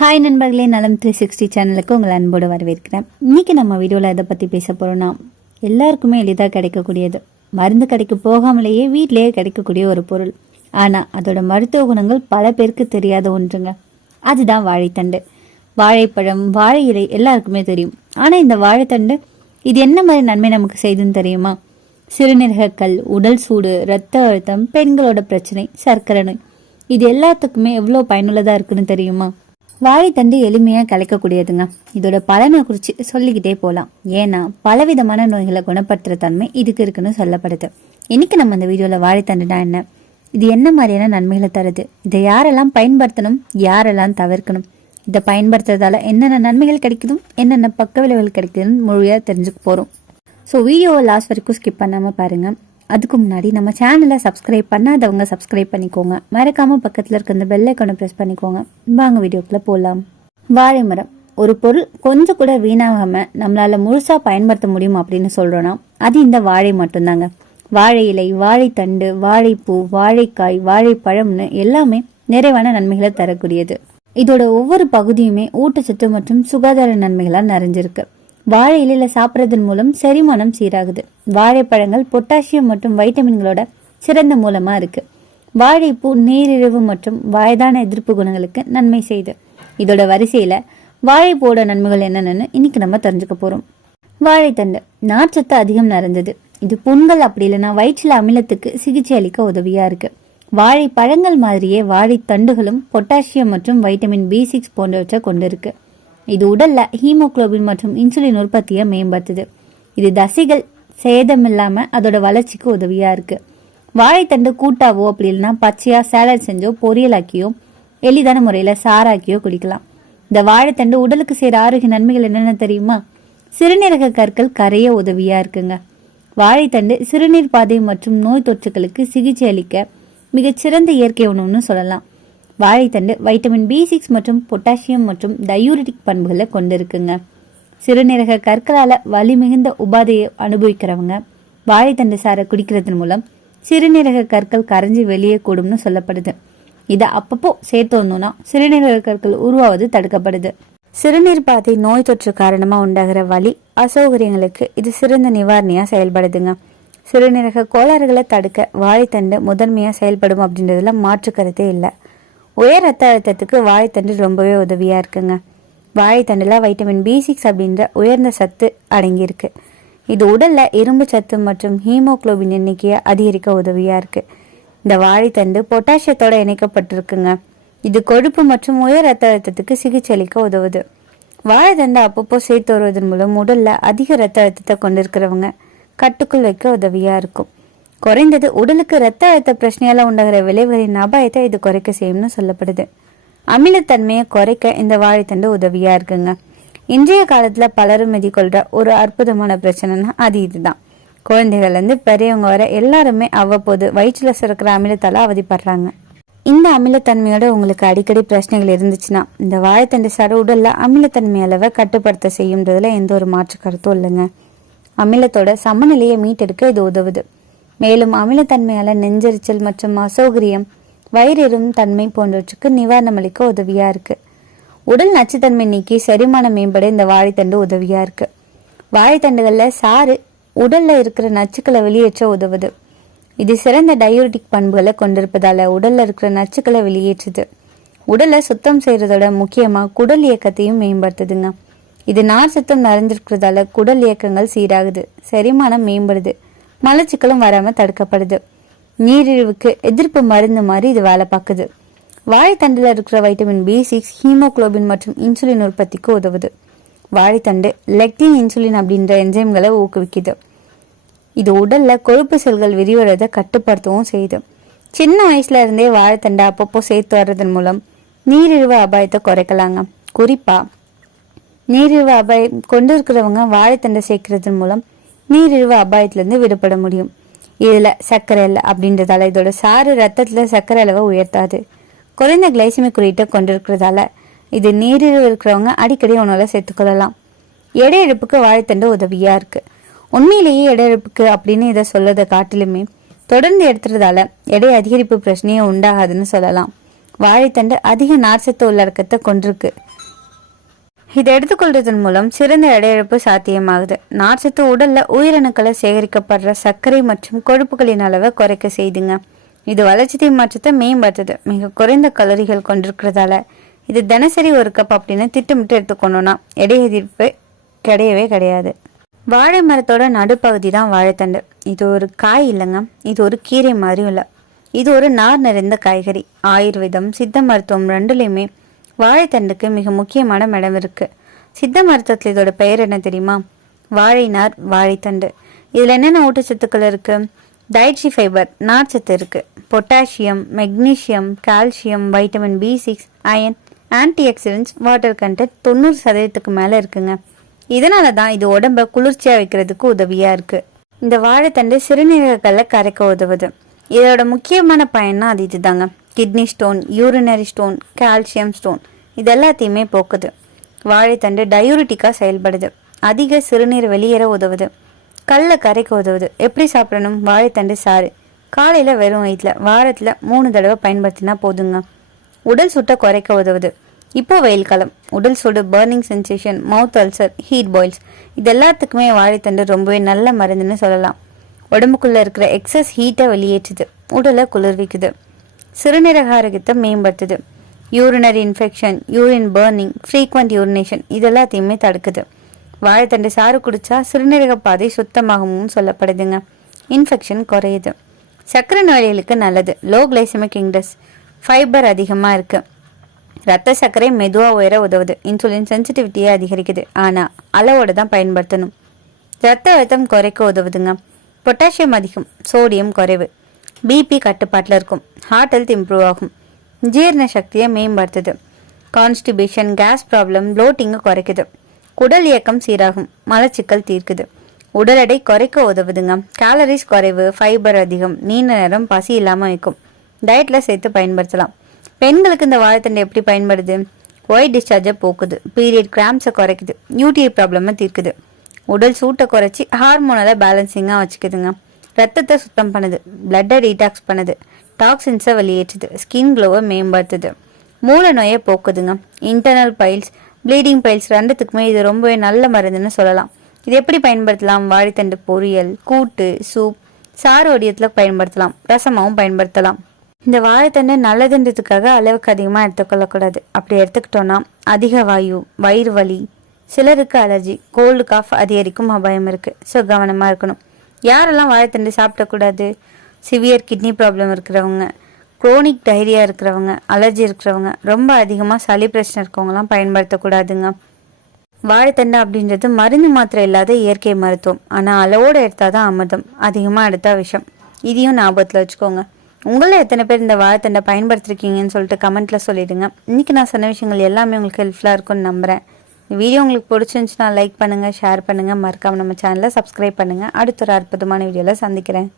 Hi நண்பர்களே. நலம் three sixty சேனலுக்கு உங்களை அன்போடு வரவேற்கிறேன். இன்னைக்கு நம்ம வீடியோவில் எதை பற்றி பேச போகிறோம்னா எல்லாருக்குமே எளிதாக கிடைக்கக்கூடியது. மருந்து கடைக்கு போகாமலேயே வீட்டிலேயே கிடைக்கக்கூடிய ஒரு பொருள். ஆனால் அதோட மருத்துவ குணங்கள் பல பேருக்கு தெரியாத ஒன்றுங்க. அதுதான் வாழைத்தண்டு. வாழைப்பழம் வாழை இலை எல்லாருக்குமே தெரியும். ஆனால் இந்த வாழைத்தண்டு இது என்ன மாதிரி நன்மை நமக்கு செய்துன்னு தெரியுமா? சிறுநீரகக்கல் உடல் சூடு இரத்த அழுத்தம் பெண்களோட பிரச்சனை சர்க்கரை நோய். இது எல்லாத்துக்குமே எவ்வளோ பயனுள்ளதாக இருக்குன்னு தெரியுமா? வாழைத்தண்டு எளிமையாக கலைக்கக்கூடியதுங்க. இதோட பலனை குறித்து சொல்லிக்கிட்டே போகலாம் ஏன்னா பலவிதமான நோய்களை குணப்படுத்துகிற தன்மை இதுக்கு இருக்குன்னு சொல்லப்படுது. இன்னைக்கு நம்ம இந்த வீடியோவில் வாழைத்தண்டுனா என்ன? இது என்ன மாதிரியான நன்மைகளை தருது? இதை யாரெல்லாம் பயன்படுத்தணும்? யாரெல்லாம் தவிர்க்கணும்? இதை பயன்படுத்துறதால என்னென்ன நன்மைகள் கிடைக்குதும் என்னென்ன பக்க விளைவுகள் கிடைக்குதுன்னு முழுமையாக தெரிஞ்சுக்க போகிறோம் ஸோ வீடியோவை லாஸ்ட் வரைக்கும் ஸ்கிப் பண்ணாமல் பாருங்கள் அதுக்கு முன்னாடி நம்ம சேனலை சப்ஸ்கிரைப் பண்ணாதவங்க சப்ஸ்கிரைப் பண்ணிக்கோங்க. மறக்காமல் பக்கத்தில் இருக்க இந்த பெல் ஐக்கானை ப்ரெஸ் பண்ணிக்கோங்க. வாங்க வீடியோக்குள்ளே போகலாம் வாழை மரம். ஒரு பொருள் கொஞ்சம் கூட வீணாகாம நம்மளால முழுசா பயன்படுத்த முடியும் அப்படின்னு சொல்றோம்னா அது இந்த வாழை மட்டும்தாங்க. வாழை இலை வாழைத்தண்டு வாழைப்பூ வாழைக்காய் வாழைப்பழம்னு எல்லாமே நிறைவான நன்மைகளை தரக்கூடியது. இதோட ஒவ்வொரு பகுதியுமே ஊட்டச்சத்து மற்றும் சுகாதார நன்மைகளாக நிறைஞ்சிருக்கு. வாழை இலையில சாப்பிட்றதன் மூலம் செரிமானம் சீராகுது. வாழைப்பழங்கள் பொட்டாசியம் மற்றும் வைட்டமின்களோட சிறந்த மூலமா இருக்கு. வாழைப்பூ நீரிழிவு மற்றும் வயதான எதிர்ப்பு குணங்களுக்கு நன்மை செய்யுது இதோட வரிசையில வாழைப்பூவோட நன்மைகள் என்னென்னு இன்னைக்கு நம்ம தெரிஞ்சுக்க போறோம். வாழைத்தண்டு நார்ச்சத்து அதிகம் நிறைந்தது. இது புண்கள் அப்படி இல்லைன்னா வயிற்றில் அமிலத்துக்கு சிகிச்சை அளிக்க உதவியா இருக்கு. வாழை பழங்கள் மாதிரியே வாழைத்தண்டுகளும் பொட்டாசியம் மற்றும் வைட்டமின் பி சிக்ஸ் போன்றவற்றை கொண்டிருக்கு. இது உடல்ல ஹீமோகுளோபின் மற்றும் இன்சுலின் உற்பத்தியை மேம்படுத்துது. இது தசைகள் சேதமில்லாம அதோட வளர்ச்சிக்கு உதவியா இருக்கு. வாழைத்தண்டு கூட்டாவோ அப்படி இல்லைன்னா பச்சையா சேலட் செஞ்சோ பொரியலாக்கியோ எளிதான முறையில சாராக்கியோ குடிக்கலாம். இந்த வாழைத்தண்டு உடலுக்கு செய்யற ஆரோக்கிய நன்மைகள் என்னென்ன தெரியுமா? சிறுநீரக கற்கள் கரைய உதவியா இருக்குங்க. வாழைத்தண்டு சிறுநீர் பாதை மற்றும் நோய் தொற்றுகளுக்கு சிகிச்சை அளிக்க மிகச்சிறந்த இயற்கை உணவுன்னு சொல்லலாம். வாழைத்தண்டு வைட்டமின் பி சிக்ஸ் மற்றும் பொட்டாசியம் மற்றும் டயூரிட்டிக் பண்புகளை கொண்டிருக்குங்க. சிறுநீரக கற்களால் வலி மிகுந்த உபாதையை அனுபவிக்கிறவங்க வாழைத்தண்டு சாரை குடிக்கிறதன் மூலம் சிறுநீரக கற்கள் கரைஞ்சி வெளியே கூடும்னு சொல்லப்படுது. இதை அப்பப்போ சேர்த்து வந்தோம்னா சிறுநீரக கற்கள் உருவாவது தடுக்கப்படுது. சிறுநீர் பாதை நோய் தொற்று காரணமாக உண்டாகிற வலி அசௌகரியங்களுக்கு இது சிறந்த நிவாரணியாக செயல்படுதுங்க. சிறுநீரக கோளாறுகளை தடுக்க வாழைத்தண்டு முதன்மையாக செயல்படும் அப்படின்றதுல மாற்று கருத்தே இல்லை. உயர் ரத்த அழுத்தத்துக்கு வாழைத்தண்டு ரொம்பவே உதவியாக இருக்குங்க. வாழைத்தண்டில் வைட்டமின் பி சிக்ஸ் அப்படின்ற உயர்ந்த சத்து அடங்கியிருக்கு. இது உடலில் இரும்பு சத்து மற்றும் ஹீமோகுளோபின் எண்ணிக்கையை அதிகரிக்க உதவியாக இருக்குது இந்த வாழைத்தண்டு பொட்டாசியத்தோடு இணைக்கப்பட்டிருக்குங்க. இது கொழுப்பு மற்றும் உயர் ரத்த அழுத்தத்துக்கு சிகிச்சை அளிக்க உதவுது. வாழைத்தண்டை அப்பப்போ சேர்த்து வருவதன் மூலம் உடலில் அதிக ரத்த அழுத்தத்தை கொண்டிருக்கிறவங்க கட்டுக்குள் வைக்க உதவியாக இருக்கும். குறைந்தது உடலுக்கு ரத்த அழுத்த பிரச்சனையால உண்டாகிற விளைவுகளின் அபாயத்தை இது குறைக்க செய்யும்னு சொல்லப்படுது. அமிலத்தன்மையை குறைக்க இந்த வாழைத்தண்டு உதவியா இருக்குங்க. இன்றைய காலத்துல பலரும் எதிர்கொள்ற ஒரு அற்புதமான பிரச்சனைனா அது இதுதான். குழந்தைகள்ல இருந்து பெரியவங்க வர எல்லாருமே அவ்வப்போது வயிற்றுல சுரக்கிற அமிலத்தால அவதிப்படுறாங்க. இந்த அமிலத்தன்மையோட உங்களுக்கு அடிக்கடி பிரச்சனைகள் இருந்துச்சுன்னா இந்த வாழைத்தண்டு சாறு உடல்ல அமிலத்தன்மை அளவை கட்டுப்படுத்த செய்யுன்றதுல எந்த ஒரு மாற்று கருத்தும் இல்லைங்க. அமிலத்தோட சமநிலையை மீட்டெடுக்க இது உதவுது. மேலும் அமிலத்தன்மையால நெஞ்செரிச்சல் மற்றும் அசௌகரியம் வயிறெறும் தன்மை போன்றவற்றுக்கு நிவாரணம் அளிக்க உதவியா இருக்கு. உடல் நச்சுத்தன்மை நீக்கி செரிமானம் மேம்பட இந்த வாழைத்தண்டு உதவியா இருக்கு. வாழைத்தண்டுகள்ல சாறு உடல்ல இருக்கிற நச்சுக்களை வெளியேற்ற உதவுது. இது சிறந்த டயூரிட்டிக் பண்புகளை கொண்டிருப்பதால உடல்ல இருக்கிற நச்சுக்களை வெளியேற்றுது. உடலை சுத்தம் செய்யறதோட முக்கியமா குடல் இயக்கத்தையும் மேம்படுத்துதுங்க. இது நார் சுத்தம் நிறைஞ்சிருக்கிறதால குடல் இயக்கங்கள் சீராகுது. செரிமானம் மேம்படுது. மலச்சிக்கலும் வராம தடுக்கப்படுது. நீரிழிவுக்கு எதிர்ப்பு மருந்து மாதிரி இது வேலை பார்க்குது. வாழைத்தண்டில் இருக்கிற வைட்டமின் பி சிக்ஸ் ஹீமோகுளோபின் மற்றும் இன்சுலின் உற்பத்திக்கு உதவுது. வாழைத்தண்டு லெக்டின் இன்சுலின் அப்படின்ற என்ஜைம்களை ஊக்குவிக்குது. இது உடல்ல கொழுப்பு செல்கள் விரிவடைதை கட்டுப்படுத்தவும் செய்யுது. சின்ன வயசுல இருந்தே வாழைத்தண்டை அப்பப்போ சேர்த்து வர்றதன் மூலம் நீரிழிவு அபாயத்தை குறைக்கலாங்க. குறிப்பா நீரிழிவு அபாயம் கொண்டு இருக்கிறவங்க வாழைத்தண்டை சேர்க்கறதன் மூலம் நீரிழிவு அபாயத்திலிருந்து விடுபட முடியும். இதுல சர்க்கரை இல்லை அப்படின்றதால இதோட சாறு ரத்தத்துல சர்க்கரை அளவை உயர்த்தாது. குறைந்த கிளைசிமிக் குறியீட்டை கொண்டிருக்கிறதால இது நீரிழிவு இருக்கிறவங்க அடிக்கடி உணவுல சேர்த்துக்கொள்ளலாம். எடை இழப்புக்கு வாழைத்தண்டு உதவியா இருக்கு. உண்மையிலேயே எடை இழப்புக்கு அப்படின்னு இதை சொல்லதை காட்டிலுமே தொடர்ந்து எடுத்துறதால எடை அதிகரிப்பு பிரச்சனையே உண்டாகாதுன்னு சொல்லலாம். வாழைத்தண்டு அதிக நார்ச்சத்து உள்ளடக்கத்தை கொண்டிருக்கு. இதை எடுத்துக்கொள்றதன் மூலம் சிறந்த எடையிழப்பு சாத்தியமாகுது. நார்ச்சத்து உடல்ல உயிரணுக்களை சேகரிக்கப்படுற சர்க்கரை மற்றும் கொழுப்புகளின் அளவை குறைக்க செய்துங்க. இது வளர்ச்சி மாற்றத்தை மேம்படுத்துது. மிக குறைந்த கலோரிகள் கொண்டிருக்கிறதால இது தினசரி ஒரு கப் அப்படின்னு திட்டமிட்டு எடுத்துக்கணும்னா எடை எதிர்ப்பு கிடையவே கிடையாது. வாழை மரத்தோட நடுப்பகுதி தான் வாழைத்தண்டு. இது ஒரு காய் இல்லைங்க. இது ஒரு கீரை மாதிரியும் இல்லை. இது ஒரு நார் நிறைந்த காய்கறி. ஆயுர்வேதம் சித்த மருத்துவம் ரெண்டுலேயுமே வாழைத்தண்டுக்கு மிக முக்கியமான இடம் இருக்கு. சித்த மருத்துவத்தில் இதோட பெயர் என்ன தெரியுமா? வாழைநார் வாழைத்தண்டு. இதில் என்னென்ன ஊட்டச்சத்துக்கள் இருக்கு? டயட்ரி ஃபைபர் நார்ச்சத்து இருக்கு. Potassium magnesium calcium vitamin B six iron antioxidants water content தொண்ணூறு சதவீதத்துக்கு மேலே இருக்குங்க. இதனால தான் இது உடம்ப குளிர்ச்சியாக வைக்கிறதுக்கு உதவியாக இருக்குது இந்த வாழைத்தண்டு சிறுநீரகங்களை கரைக்க உதவுது. இதோட முக்கியமான பயன்னா அது இதுதாங்க. Kidney stone urinary stone calcium stone இது எல்லாத்தையுமே போக்குது. வாழைத்தண்டு டயூரிட்டிக்காக செயல்படுது. அதிக சிறுநீர் வெளியேற உதவுது. கல்லை கரைக்க உதவுது. எப்படி சாப்பிடணும்? வாழைத்தண்டு சாறு. காலையில் வெறும் வயிற்றில் வாரத்தில் மூணு தடவை பயன்படுத்தினா போதுங்க. உடல் சுட்டை குறைக்க உதவுது. இப்போ வெயில் காலம். உடல் சுடு burning sensation mouth ulcer heat boils இது எல்லாத்துக்குமே வாழைத்தண்டு ரொம்பவே நல்ல மருந்துன்னு சொல்லலாம். உடம்புக்குள்ளே இருக்கிற எக்ஸஸ் ஹீட்டை வெளியேற்றுது. உடலை குளிர்விக்குது. சிறுநீரக ஆரோக்கியத்தை மேம்படுத்துது urinary infection urine burning frequent urination இது எல்லாத்தையுமே தடுக்குது. வாழைத்தண்டு சாறு குடித்தா சிறுநீரக பாதை சுத்தமாகவும் சொல்லப்படுதுங்க. இன்ஃபெக்ஷன் குறையுது. சர்க்கரை நோயாளிகளுக்கு நல்லது. லோ கிளைசமிக் இண்டஸ் ஃபைபர் அதிகமாக இருக்குது ரத்த சர்க்கரை மெதுவாக உயர உதவுது. இன்சுலின் சென்சிட்டிவிட்டியை அதிகரிக்குது. ஆனால் அளவோடு தான் பயன்படுத்தணும். ரத்த அழுத்தம் குறைக்க உதவுதுங்க. பொட்டாசியம் அதிகம் சோடியம் குறைவு. பிபி கட்டுப்பாட்டில் இருக்கும். ஹார்ட் ஹெல்த் இம்ப்ரூவ் ஆகும். ஜீரண சக்தியை மேம்படுத்துது. கான்ஸ்டிபேஷன் கேஸ் ப்ராப்ளம் ப்ளோட்டிங்கை குறைக்குது. உடல் இயக்கம் சீராகும். மலச்சிக்கல் தீர்க்குது. உடல் எடை குறைக்க உதவுதுங்க. கேலரிஸ் குறைவு ஃபைபர் அதிகம். நீண்ட நேரம் பசி இல்லாமல் வைக்கும் டயட்டில் சேர்த்து பயன்படுத்தலாம். பெண்களுக்கு இந்த வாழைத்தண்டை எப்படி பயன்படுது? ஒயிட் டிஸ்சார்ஜை போக்குது. பீரியட் கிராம்ஸை குறைக்குது. யூடிஐ ப்ராப்ளமை தீர்க்குது. உடல் சூட்டை குறைச்சி ஹார்மோனலை பேலன்சிங்காக வச்சுக்குதுங்க. ரத்தத்தை சுத்தம் பண்ணுது. பிளட்டை டீடாக்ஸ் பண்ணுது. டாக்ஸின்ஸை வெளியேற்றுது. ஸ்கின் க்ளோவை மேம்படுத்துது. மூல நோயை போக்குதுங்க. இன்டர்னல் பைல்ஸ் ப்ளீடிங் பைல்ஸ் ரெண்டுத்துக்குமே இது ரொம்பவே நல்ல மருந்துன்னு சொல்லலாம். இது எப்படி பயன்படுத்தலாம்? வாழைத்தண்டு பொரியல் கூட்டு சூப் சாறு வடிவத்தில் பயன்படுத்தலாம். ரசமாகவும் பயன்படுத்தலாம். இந்த வாழைத்தண்டு நல்லதுன்றதுக்காக அளவுக்கு அதிகமாக எடுத்துக்கொள்ளக்கூடாது. அப்படி எடுத்துக்கிட்டோன்னா அதிக வாயு வயிறு வலி சிலருக்கு அலர்ஜி கோல்டு காஃப் அதிகரிக்கும் அபாயம் இருக்குது ஸோ கவனமாக இருக்கணும். யாரெல்லாம் வாழைத்தண்டு சாப்பிடக்கூடாது? சிவியர் கிட்னி ப்ராப்ளம் இருக்கிறவங்க குரோனிக் டைரியா இருக்கிறவங்க அலர்ஜி இருக்கிறவங்க ரொம்ப அதிகமாக சளி பிரச்சனை இருக்கவங்கலாம் பயன்படுத்தக்கூடாதுங்க. வாழைத்தண்டு அப்படின்றது மருந்து மாத்திரை இல்லாத இயற்கை மருத்துவம். ஆனால் அளவோடு எடுத்தால் தான் அமிர்தம் அதிகமாக எடுத்தால் விஷம். இதையும் ஞாபகத்தில் வச்சுக்கோங்க. உங்களில் எத்தனை பேர் இந்த வாழைத்தண்டை பயன்படுத்திருக்கீங்கன்னு சொல்லிட்டு கமெண்ட்டில் சொல்லிடுங்க. இன்றைக்கி நான் சொன்ன விஷயங்கள் எல்லாமே உங்களுக்கு ஹெல்ப்ஃபுல்லாக இருக்கும்னு நம்புகிறேன் வீடியோ உங்களுக்கு பிடிச்சிருந்துச்சுன்னா லைக் பண்ணுங்கள் ஷேர் பண்ணுங்கள் மறக்காமல் நம்ம சேனலை சப்ஸ்கிரைப் பண்ணுங்கள் அடுத்த ஒரு அற்புதமான வீடியோவில் சந்திக்கிறேன்.